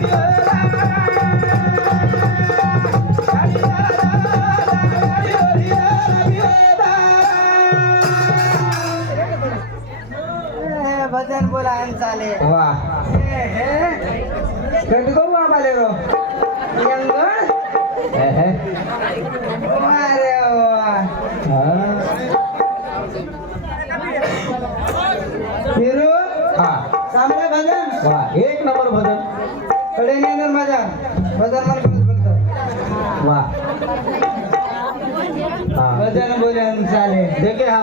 Yeah.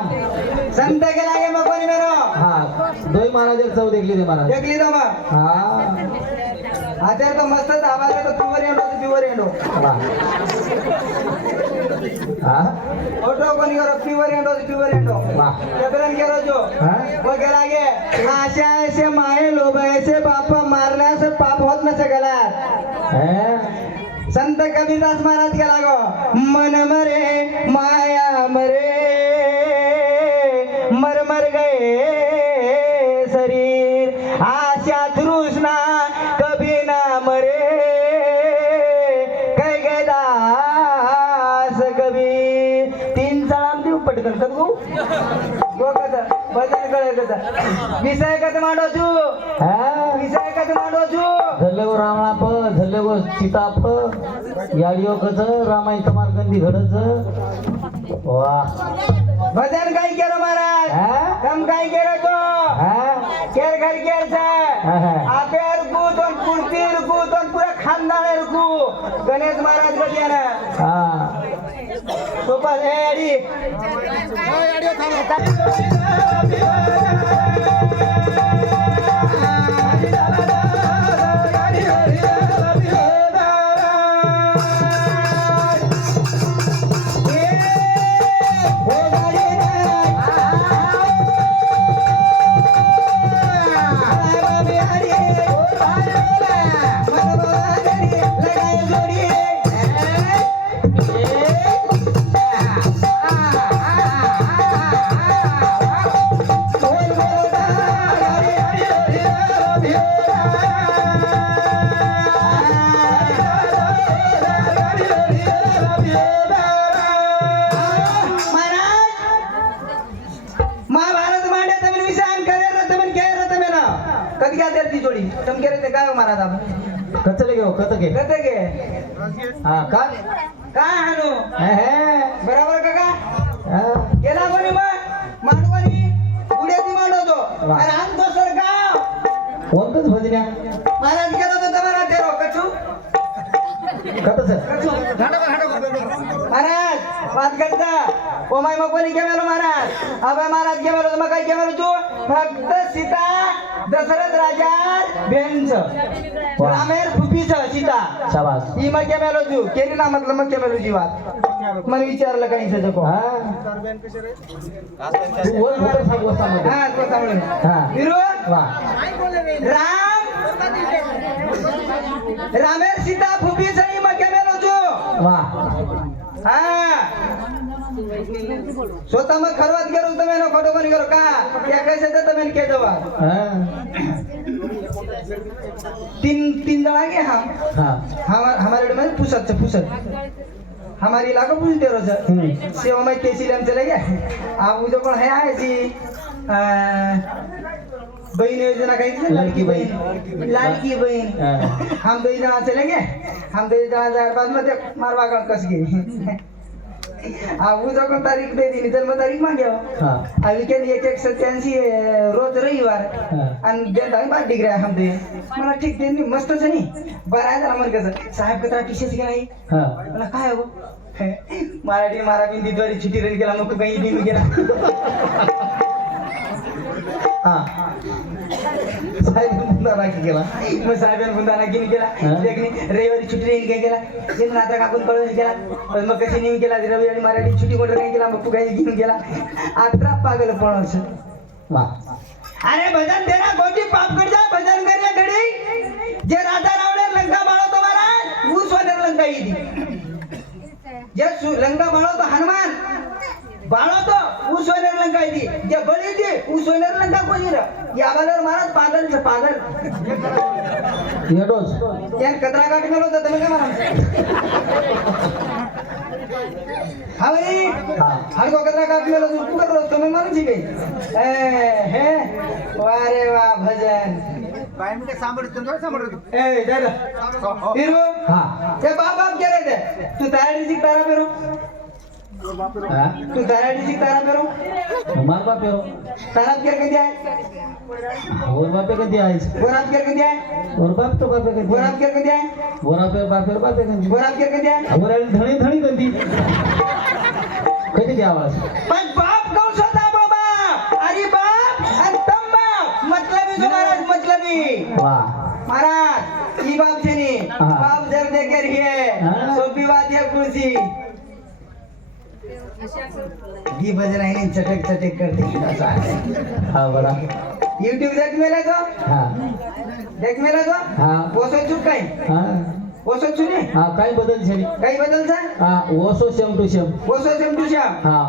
देखे हम संत के लागे मकोनी मेरो हा दोई महाराज. चव देखली ते महाराज देखली तो मग हा. आता तो मस्त आवाज तो प्युअर एंडो तो प्युअर एंडो हा? ऑटो कोणी करो प्युअर एंडो तो प्युअर एंडो वा. जबरन करो जो. हा? वो के लागे. आशा ऐसे माये लोभ ऐसे बाप मारने से पाप होत न सकला हे? संत कबीरदास महाराज के लागो मन मरे माया मर. विषय कस मांडो छू हा? विषय कस मांडो छू झल्ले गो रामाप झल्ले गो सीताप. याडियो कच रामाई तमार गंदी घडच. वा. भजन काय केलं महाराज? हा? कम काय केलं तो? हा? केर घर केर छे हा, हा. आपे रुकू तो कुर्ती रुकू तो पूरा खानदान रुकू. गणेश महाराज बदियाना हा. तो पण ए अडी. महाभारत मांडे तमिन विषयान करे र तमिन के र तमिन कद क्या तुम काय महाराज आप? कचले घेऊ कत घे? कते के हा का? ओ माय मग कोणी गेलो महाराज? अबे महाराज गेलो मग काय गेलो तू? फक्त सीता दशरथ राजा बेनच वा. रामेर फुफीच सीता. शाबास. ही मग गेलो तू. केली ना म्हटलं मग गेलो जीवात. मला विचारलं काही सजको हा. हा हा. राम? रामेर सीता फुफी सही मग गेलो तू. वा. हा. स्वतः मग खरवात गेलो તમે એનો ખોટો કોની કરો કા ત્યાં કઈ છે તમે એને કહેજો વાત हा तीन तीन जण आगे हम हा हमार हमारे में पुसत से पुसत हमारी इलाका पूछ दे रहा सर हम्म. सेवा में तेसी लेम चले गए अब वो जो कौन है आए जी बहन योजना कही थी ना, लड़की बहन लाड़की बहन हा. हम दो जना चले गए हम दो जना जाए बाद में देख मारवा कर कस गई जो कौन तारीख दे दी जन्म तारीख मांगे हा. लिए एक एक सत्याऐंशी रोज रविवार. हा. आणि देता बाद डिग्री आहे आमचे मला ठीक त्यांनी मस्तच आहे. नी बरं आहे जरा मन कसं. साहेब कसा टी शर्ट नाही हा. मला काय हो मराठी मारा बिंदी द्वारे चिठी रेल गेला मग काही दिन गेला. हा. साहेब बुंदा बाकी गेला मग साहेबांनी बुंदा नाकी गेला हा. लेकनी रविवारी छुट्टी काय गेला ते आता कळून गेला. पण मग कशी नेऊन गेला रविवारी मराठी छुट्टी कोण काय गेला मग तू काही घेऊन गेला. पागल पळस वा. अरे भजन तेरा गोटी पाप कर जा भजन करने घडी. जे राजा रावणे लंका बाळवतो महाराज ऊ सोनेर लंका येते जे सु- लंका बाळवतो हनुमान ભાણો તો હું સોનેર લંકાઈ દી. જે ભણી દી હું સોનેર લંકા કોઈ રે યાવાલર મારા પાગલ છે પાગલ. હેડોસ ત્યાં કતરા કાઢી મેલો તો તમે કેમ હવે હરકો કતરા કાઢી મેલો શું કરો? તમે મારું જી ગઈ હે? વારે વાહ ભજન. ભાઈ મને સાંભળ્યું તમે થોડું સાંભળ્યું એ દાદા બાપ બાપ કરે છે? તું તારી જીક તારા तू मार बापे तारात केर कधी आहे? वर बापे कधी आहेस वरात केर कधी आहे? वर बाप तो बापे कधी वरात केर कधी आहे? वरापे बापे बापे कधी वरात केर कधी आहे? वर धणी धणी कधी? कधी घ्या आवाज? पण बाप कौन सा बाबा अरे बाप आणि तम बाप. मतलब ही महाराज मतलब. ही महाराज ई बाप छे बाप जर देकर ही है. सोपी बात है कुर्सी डी बजराईने चटक चटक करते असा हाँ बड़ा यूट्यूब देख मेला को हा. देख मेला को हा. पोसो चुप कहीं हाँ. काही हा बदल छे काही बदल छ हा शम टू शम वसो शम टू शम हा.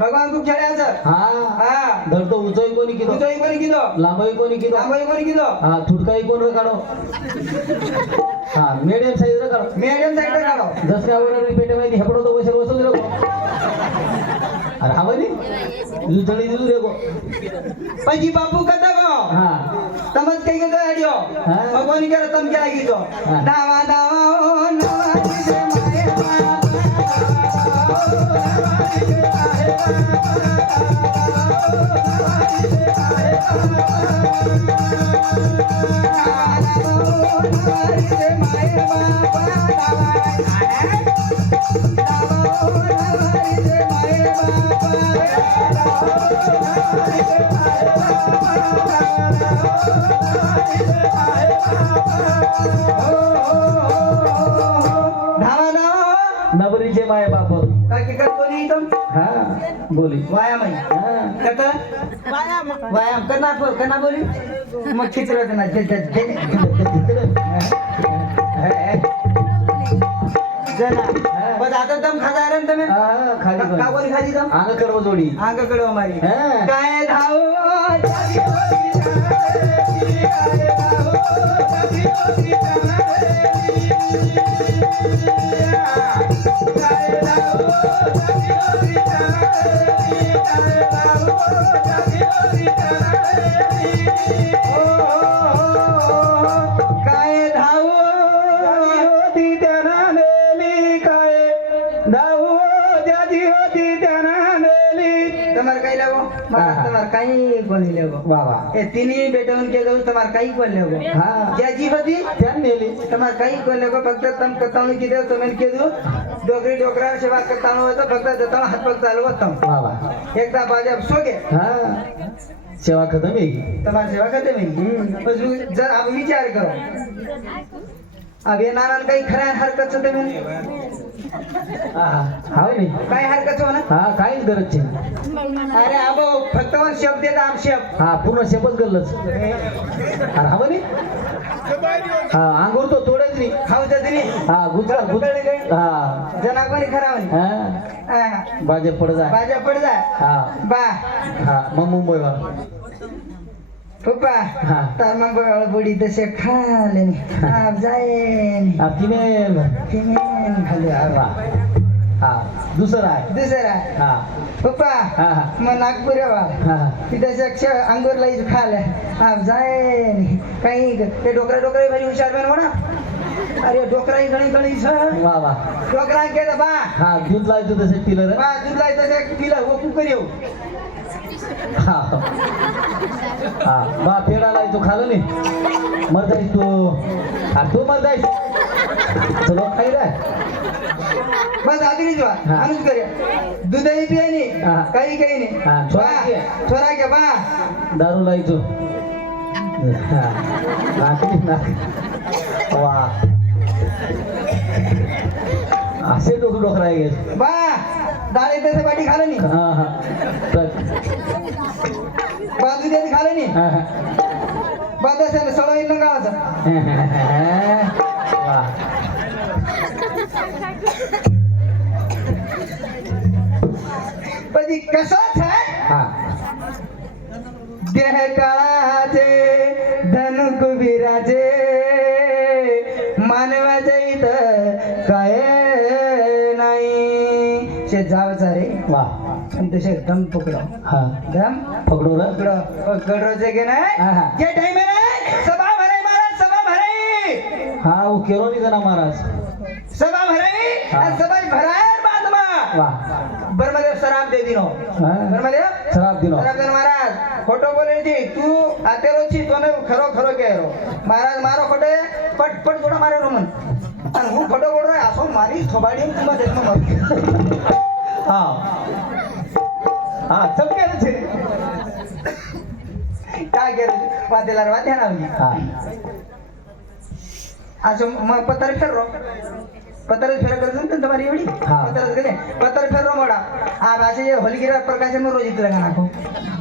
भगवान खूप खेळा हा. हा. धर तो उंचाई कोणी किलो? उंचाई कोणी किलो? लांबाई कोणी किलो? लांबाई कोणी किलो? हा थुटकाई कोण रे काढो हा मेडियम साईज रे काढो मीडियम साईज रे काढो जसं आवडलं पेटे माहिती हेपडो तो वसो बसून બરાબર દૂધળી દૂધ રેગો. પછી બાપુ કદા ગો હા. તમ જ કઈ ગયો હેડ્યો ભગવાન કરે તમ કે લાગી જો દાવા દાવા ઓ નવા જીવે મારે બાપા. कथा व्यायाम कना कना बोली मग खिचरत बस आता दम खाजा आहे ना तुम्ही खाली काबोली खाली दम अंग कडव जोडी अंग कडव मारी काय धाव जागी એ ತಿನಿ ಬೇಟವನ್ನು ಕೇಳಿದ್ರು ತಮಾರ ಕೈ ಕೊಲ್ಲೆವು ಜಾಜಿ ಬದಿ ತನ್ನೇಲಿ ತಮಾರ ಕೈ ಕೊಲ್ಲೆವು ಭಕ್ತ ತಮ್ಮ ಕತ್ತಾವಣಿ ಕಿದೆ ತಮೇನ್ ಕೇದು ડોકરી ડોકરા સેવા કરતા હોય તો ભક્ત જતા હાથ પગ ચાલુ તમ. એકદા બાજે હા. સેવા ખતમ તમારી સેવા ખતમ પછી જરા આપ વિચાર કરો. अभि नारायण काही खऱ्या हरकत तुम्ही हा नाही। काय हरकत हो ना? हा काहीच गरज नाही. अरे अबो फक्त शब्द देत आम शब्द. हा पूर्ण शब्द गल्लच अरे हवं हा अंगूर तो तोडच नाही. खाऊ नाही. हा गुजरा गुजळे हा. जनाकोनी खरा हा. जा. पडजा पड पडजा हा. बा. हा मग मुंबई वा. पप्पा हा. तार मग गोळ बुडी तसे खाले आप जाईन हा फिमेल फिमेन खाली वा. हा. दुसरा आहे. दुसरा हा. पप्पा मग नागपूर वा हा तिथे शक्ष अंगूर लाई खाले आप जाईन काही ते डोकरा डोकरा भारी हुशार बन म्हणा. अरे डोकरा घणी घणी छ वा वा. डोकरा के बा. हा दूध लावतो तसे पिलर. बा दूध लाई तसे पिला हो कुकर येऊ. हा. हा. बा पेडा लावतो खालं नाही? मर जाईस तू. हा तू मर जाईस चलो खाई रे. बस आधी जो हा. अनुज करे दूधही पियानी हा. काही काही नाही. छोरा बा, घे. छोरा घे बा. दारू लायचो हा. नाकली वा. असे डोकं डोकरा आहे गे. बा. दाणे त्याचे बाटी खालं नाही. हा हा. बाजू त्याने खालं नाही. हा बाद असेल सडा येईल ना गावाचा पण ती कसंच देह काळा तसे दम पकडो. हा. पकडो पकडो. पकडो जे के जे टाइम है सभा भरे महाराज सभा भरे हा वो केरो नहीं जना महाराज. सभा भरे सभा भरायर बादमा शराब दे दिनो. बर्मदेव शराब दिनो. शराब दिनो महाराज. खोटो बोले जी. तू आतेरो छी तोने खरो खरो केरो. महाराज मारो खोटे पट पट गोड़ा मारे रोमन आणि हूँ खोटो बोल रहा है आसो मारी थोबाड़ी तुम्हारे जन्म मर. हाँ. हा चमक्याच काय केलं वाद्याला वाद्या लावली. अजून मग पत्र फिरो पत्र फेरा करत तुम्हाला एवढी. पत्र गेले पत्र फेरो मोडा. आ भाषे होलगिरा प्रकाशन में रोज इतना गाना को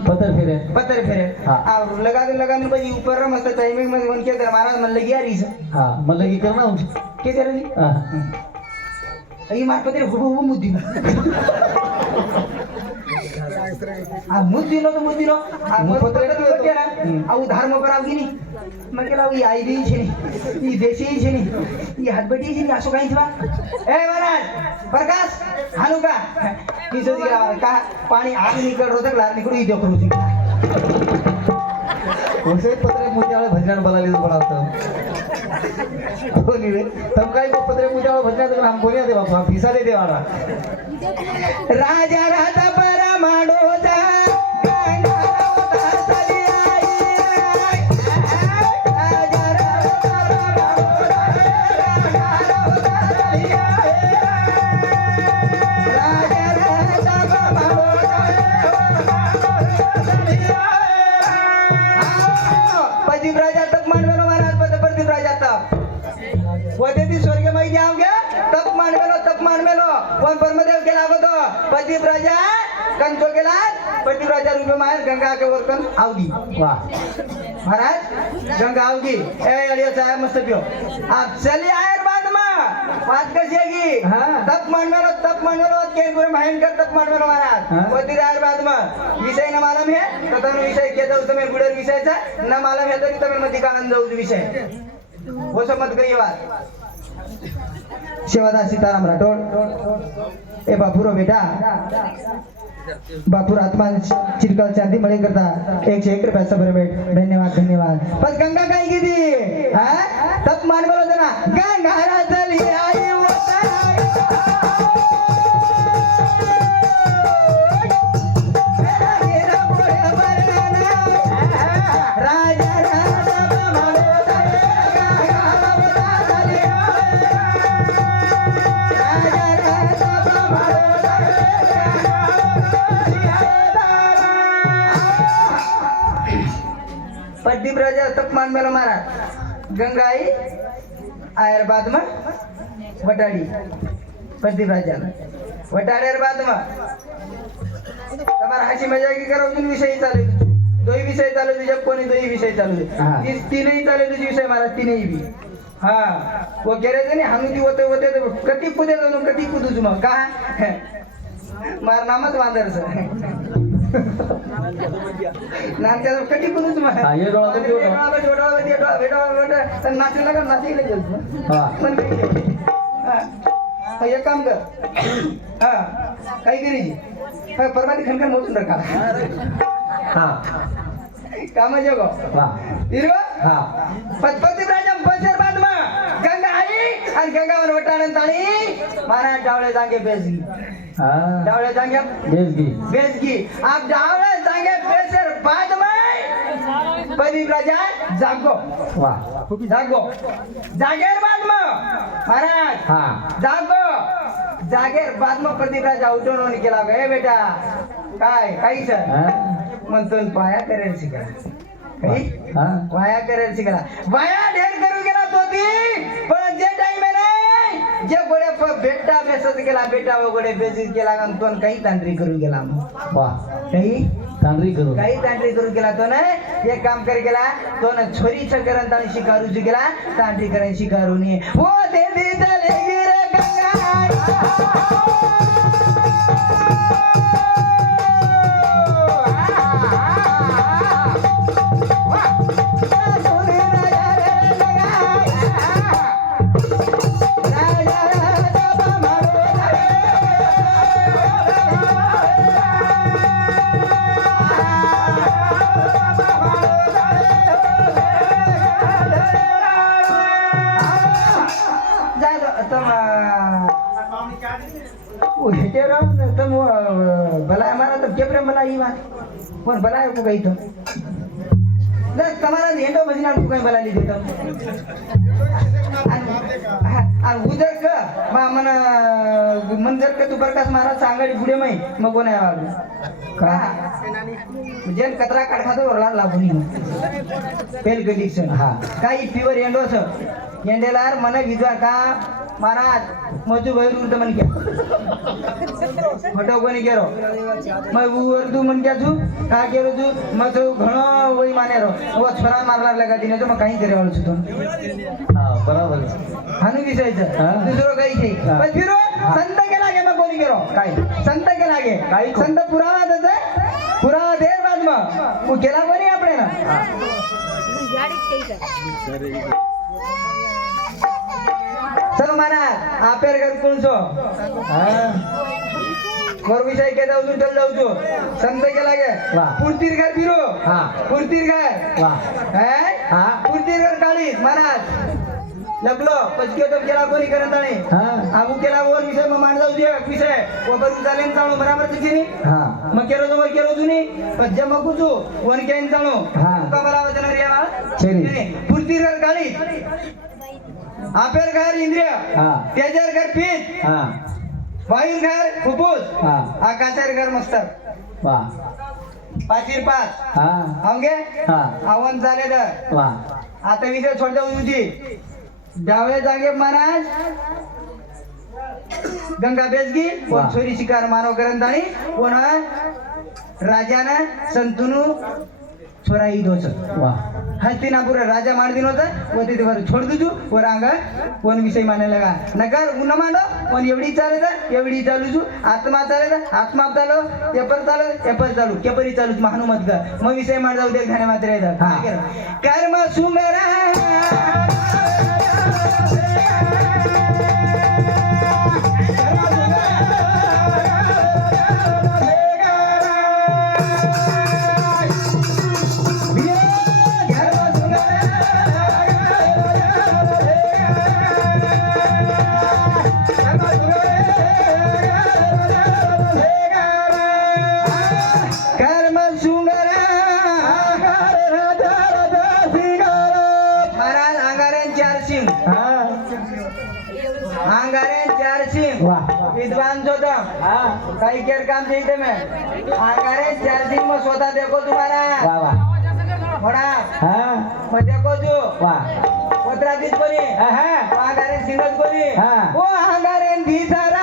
पत्र फेरे पत्र फेरे और लगा दे लगा भाई ऊपर मस्त टाइमिंग में उनके अगर महाराज? मन लगी आ रही है हां मन लगी करना उस के कर रही हां. ये मुद्दी मुद दिलो तो मुद दिलो. उधार मकर आवगी नी मैं केला. ये आई भी छे नी ये देसी छे नी ये हटबटी छे नी आसो काई थवा ए महाराज प्रकाश हालू का? किसो दिया का? पानी आग निकल रोतक लाग निकल ई देखो ಹೊಸೇದ್ ಪತ್ರೆ ಮುಂಜಾಳೆ ಭಜನೆ ಬಲಾಲಿ ಬಡಾತ ಹೋಗಿ ತಮ್ಮ ಕೈ ಪತ್ರೆ ಮುಂಜಾಳೆ ಭಜನೆ ತಗೊಂಡು ಹಂಗೆ ಕೊನೆಯದೇ ಬಾಪ ಬೀಸಾದೇ ದೇವಾರ ರಾಜ ರಾಜ ಪರ ಮಾಡೋದ राजा कंचो केला. प्रदीप राजा रूपे माहेर गंगा के वरकन आवगी. वाह महाराज गंगा आवगी. ए अडियो साहेब मस्त पियो. आप चली आयर बाद में. बात कशी आहे की? हाँ. तप मानमेलो तप मानमेलो के गुरु भयंकर तप मानमेलो महाराज. हाँ. वदी आयर बाद में. विषय न मालूम है. तो तनु विषय के जाऊ तुम्हें गुडर विषय न मालूम है तरी तुम्हें मधी कानंद जाऊ विषय. वो मत कहिए बात शिवादास सीताराम राठोड. ए बापूरो बेटा. बापूर आत्मा चिरकाल चांदी मळे करता एकशे एक रुपयाचा बरं भेट. धन्यवाद धन्यवाद. पण गंगा काय किती हा? तप मान बोलत ना गंगा प्रदीप राजा तपमान मेलो मारा गंगाई आयर बाद में वटाड़ी प्रदीप राजा वटाड्यार बाद में તમારા હાચી મજાકી કરો છું વિષય ચાલે दोही विषय चालू तुझ्या कोणी दोही विषय चालू हा. ती- तीनही चालू तुझे विषय मला तीनही बी हा वो गेले नाही हानुदी होते होते तर कधी पुदे जाऊ कधी पुदूच मग का मार नामच वांदरच नानक्या कधी हा, डोळा तो तो. तर नाचीला का नाचीला हा. पण काही नाही. हा. हा, एक काम कर. हा. काही करी हा, परमाती खनखन मोजून रखा हा. काम जेगो वाह हिरवा हा. पतपती राजा बसर बादमा गंगावर वटाणन ताणी मारा डावळे जागे बेसगी हा. डावळे जागे बेसगी बेसगी आप डावळे जागे बेसर बादमा प्रदीप राजा जागो. वाह जागो. जागेर बादमा महाराज हा. जागो. जागेर बादमा प्रदीप राजा उठवून केला गे बेटा. काय काही सर. हा. म्हणतो पाया करेल शिका काही? हा. वाया करेल शिकला. वाया ढेर करू गेला तो ती. पण जे टाइम जे गोडे प- बेटा बेसत गेला बेटा व गोडे बेसीत गेला आणि तो काही तांत्रिक करू गेला. वाह काही? तांदरी करू. काही तांत्रिक करू गेला. तो ना एक काम कर गेला. तो ना छोरी छकरन ताणी शिकारू जी गेला तांत्रिक करण शिकारू हो ते दी चले गिर गंगा. सांगाडी पुढे माही मग कोण आहे का? जेन कचरा काढखातो वरला लागून पेल कंडिशन हा. काही प्युअर एंडो असं? एंडेलार मन विधवा का? महाराज मजू भैर उलट मन क्या फटो कोणी गेलो? मग वर तू मन क्या तू. का केलो तू? मग तू घणो वही माने रो व छोरा मारला लगा तिने? तो मग काही करे वाळू तू हा बरोबर विसायचं. हा. दुसरं काही. पण फिरो संत के लागे कोणी गेलो काय संत के लागे संत पुरावा देत पुरावा दे बाद तू केला कोणी आपले ना चलो महाराज आपेर घर कोणसो हा मोर विषय के जाऊ तू चल जाऊ तू संत के लागे. पुरतीर घर फिरो हा पुरतीर घर है हा पुरतीर घर महाराज लपलो पचके तो केला कोणी करत नाही हा. आबू केला वर विषय मग मान जाऊ दे विषय ओबर उचालेन चालू बराबर तिची नी हा. मग केलो तो वर केलो तुम्ही पण जमा कुचू वन केन चालू. हा. का मला वचन रिया सरी. पुरती घर गाडी आपेर घर इंद्रिय. हा. तेजर घर पीठ. हा. वायू घर फुफ्फुस. हा. आकाशर घर मस्तक वा. पाचीर पाच हा. अवघे हा. आवन वा. आता विषय सोड जाऊ तुझी डावे जागे महाराज. गंगा बेजगी कोण वा. सोरी शिकार मानव करंताणी कोण राजानं संतुनु छोरा ईद होच वा. हस्तिनापुर राजा मार दिन होता. व तिथे वर छोड तुझू वर अंग कोण विषय मानायला का नकार उन्हा मांडो. पण एवढी चालत एवढी चालू तू. आत्मा चालत आत्मा चालू. पेपर चालू पेपर चालू. केपरी चालू महानु मत का मग विषय मार जाऊ दे घाण्या मात्र येतात. कर्म सुमेरा. हा? काही केर काम देते मैं अंगारे चार सिंग में स्वतः देखो तुम्हारा वा वा. हा? मैं देखो तू. वा. पत्रा दिस कोणी? हा हा. अंगारे सिंगत कोणी? हा. ओ अंगारे भीतारा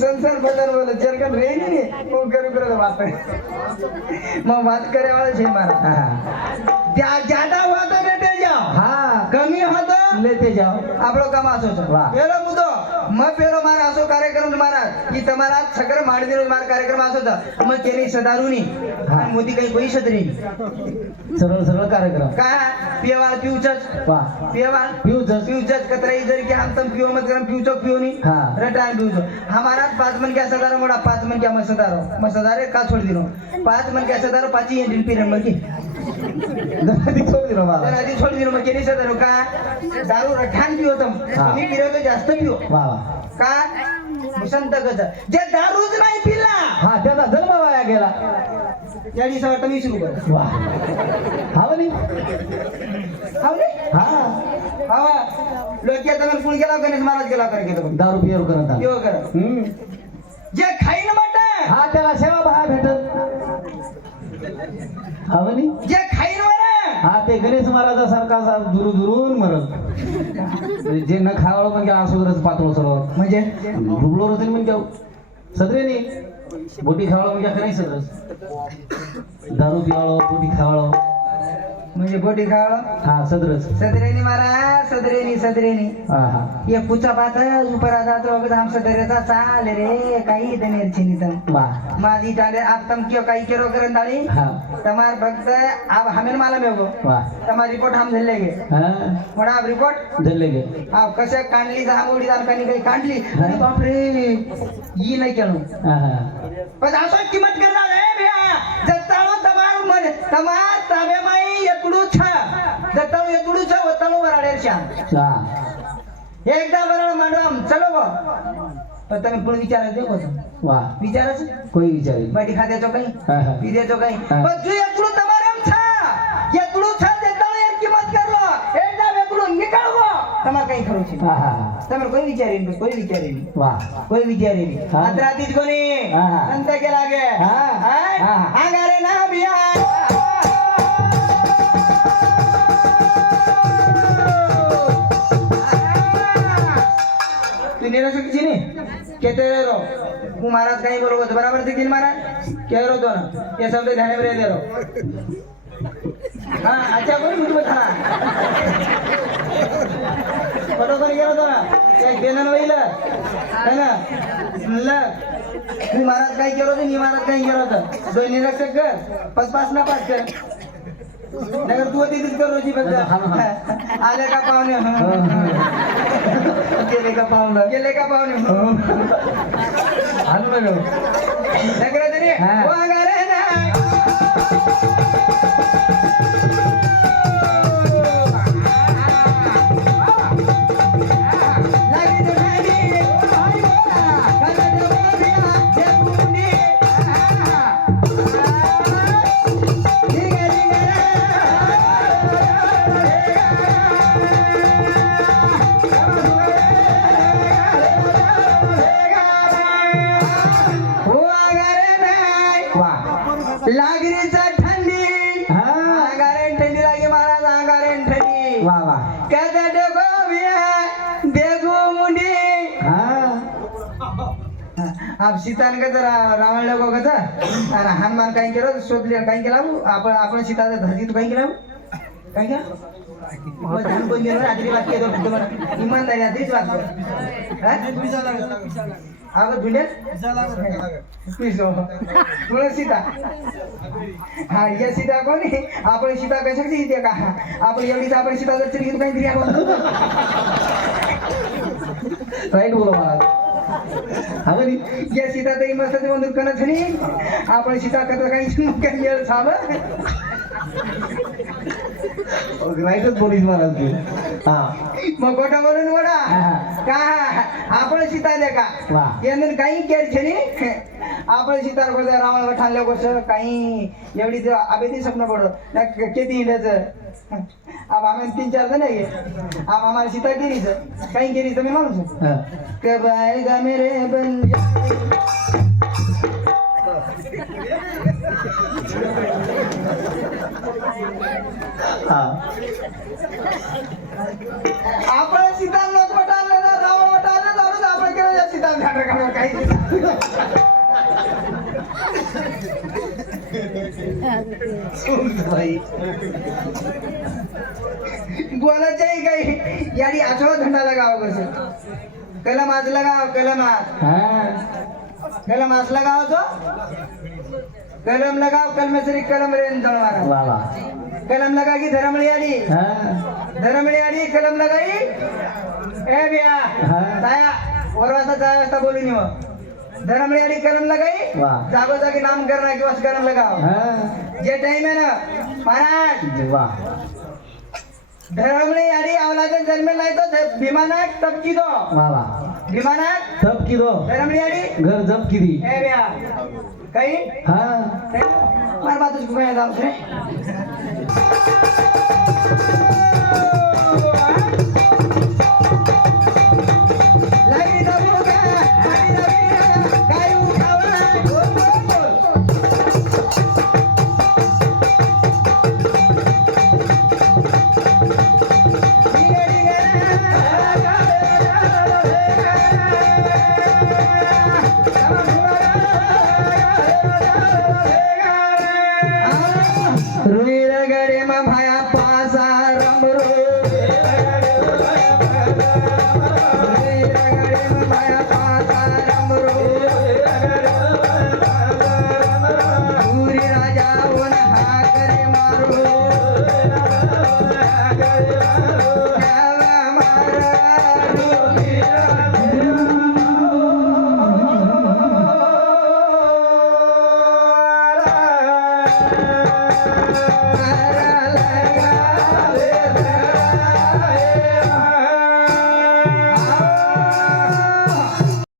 સંસાર બધાને બોલે જ્યારે કેમ રહી ને હું ગરીબ કરે વાતમાં વાત કરે વાળો છે મારા. ત્યાં જ્યાદા હોતો લેતે જાઓ. હા. કમી હોતો લેતે જાઓ. આપણો કમાશો છે. વાહ. પેલો મુદ્દો મત પેલો માર આસો કાર્યક્રમ મારા ઈ તમારા સગર માંડી દેલો માર કાર્યક્રમ આસો હતા મત તેની સદારુની અને મોતી કઈ કોઈ સદરી સરળ સરળ કાર્યક્રમ કા પીવા પીવું જ વાહ પીવા પીવું જ પીવું જ કતરાઈ જર કે આમ તમ પીવો મત ગરમ પીવું છો પીવો ની હા રટા પીવું છો હમારા પાંચ મન કે સદારો મોડા પાંચ મન કે મસદારો મસદારે કા છોડી દીનો પાંચ મન કે સદારો પાછી એન્ટ્રી પીરમ મકી आधी सोड दिनो मग केनी सदारो का दारू रठान पियो तम हाँ. पिरो जास्त पियो वा वा का मुसंत जे दारूच नाही पिला हा त्याचा जन्म वाया गेला त्या दिवसावर तुम्ही सुरू कर वा हा म्हणे हाव हा हवा लोक येतात पण गेला गणेश महाराज गेला कर घेतो दारू पियावर करत आहे. कर जे खाईन मटण हा त्याला सेवा भाया भेटत जे हा ते गणेश महाराजासारखा असा दुरू दुरून मरल जे न खावं म्हणजे असोदरच पातळ सरळ म्हणजे? डुबलो रचल म्हणजे सदरे नाही बोटी खावळं म्हणजे नाही सदरच दारू पिवाळं बोटी खावळं. म्हणजे बोटी खावलं हा सदरच. सदरेनी मारा सदरेनी सदरेनी. एक हा. ये पुचा पात उपर आता आम सदरेचा चाल रे काही दनेर छिनी तम माझी चाले आत्ता किंवा काही केरो करन डाळी तमार भक्त आप हमें मालूम मेगो तमार रिपोर्ट हम धरले गे. हां. मोड़ा आप रिपोर्ट? धरले गे. आप कसे कांडली जा मोडी दाल काही काही कांडली. बापरे बाप नाही केलो. पण असं किंमत करणार रे भैया. વિચારી નહીં. કોઈ? વિચારી નહીં કોની? અંતે કે લાગે? હા. હા. ના બિયા તું નિરાશક છે ને કેતે રો હું મહારાજ કઈ બોલો તો બરાબર છે કિલ મહારાજ કે रो तो ना ये शब्द ध्यान में रह दे रो हाँ अच्छा कोई मुझे बता बरोबर गेलो तो ना एक देणं होईल है ना म्हणलं तू महाराज काय केलं होतं मी महाराज काय केलं होतं दोन निरक्षक कर पाच पाच ना पाच कर नगर तू तिथेच कर रोजी फक्त हा, हा. आले का पाहुणे हा, गेले का पाहुणे? गेले का पाहुणे आलो ना. नगर सीतान का जरा रावण लोक कसा आणि हनुमान काय केलं शोधले काय केला आपण आपण सीता धरती काही काय केला काय केला ध्यान कोण रात्री वाक्य इमानदारी रात्रीच वाचतो अगं धुंडे तुला सीता। हा या सीता कोणी आपण सीता कशाची येते का आपण एवढीच आपण सीता जर चिरकी काहीतरी आपण राईट बोला मला हा का नाही? या सीता तरी मस्त बंधू कनच नाही आपण सीता करता काही राईटच बोलीस मला तू. हा. गोटा बोलून वडा. का? आपण दे का? वा. यांनी काही केर छे नी आपण सीतार को रावण ठाणल्या वर्ष काही एवढी आबेदी स्वप्न पडो ना क- किती हिंडायचं? अब आम्ही तीन चार जण आहे. अब आम्हाला सीता केरीच काही केरीचं मी माणूस. हा. कब आएगा मेरे बन हा. आपण सीता लोक वटारले ना रावण वटारले जाऊन आपण केलं या सीता घाट घाट काही बोलायचंही काही? याडी आठवा धंदा लगाव कसं? कलम आज लगाव कलम आज. हा. कलम आज लगाव तो कलम लगाव कलम सरी कलम रेन जळवारा. वा वा. कलम लगा की धरमळी हा. धरमळी आडी कलम लगाई। ए बिया हा. जाया वर वाजता बोलून येऊ धरमळी आडी कलम लगाई. जागो जागी नाम करना किंवा कलम लगाव. हा. जे टाइम आहे ना महाराज. वा. धरमळी आडी अवलादन जन्मेल नाही तो भीमानाक तपकी दो वा वा. भीमानाक जप की दो धरमळी आडी घर जप की दी ए बिया. काही? हा. मार बात उसको कहना Thank you.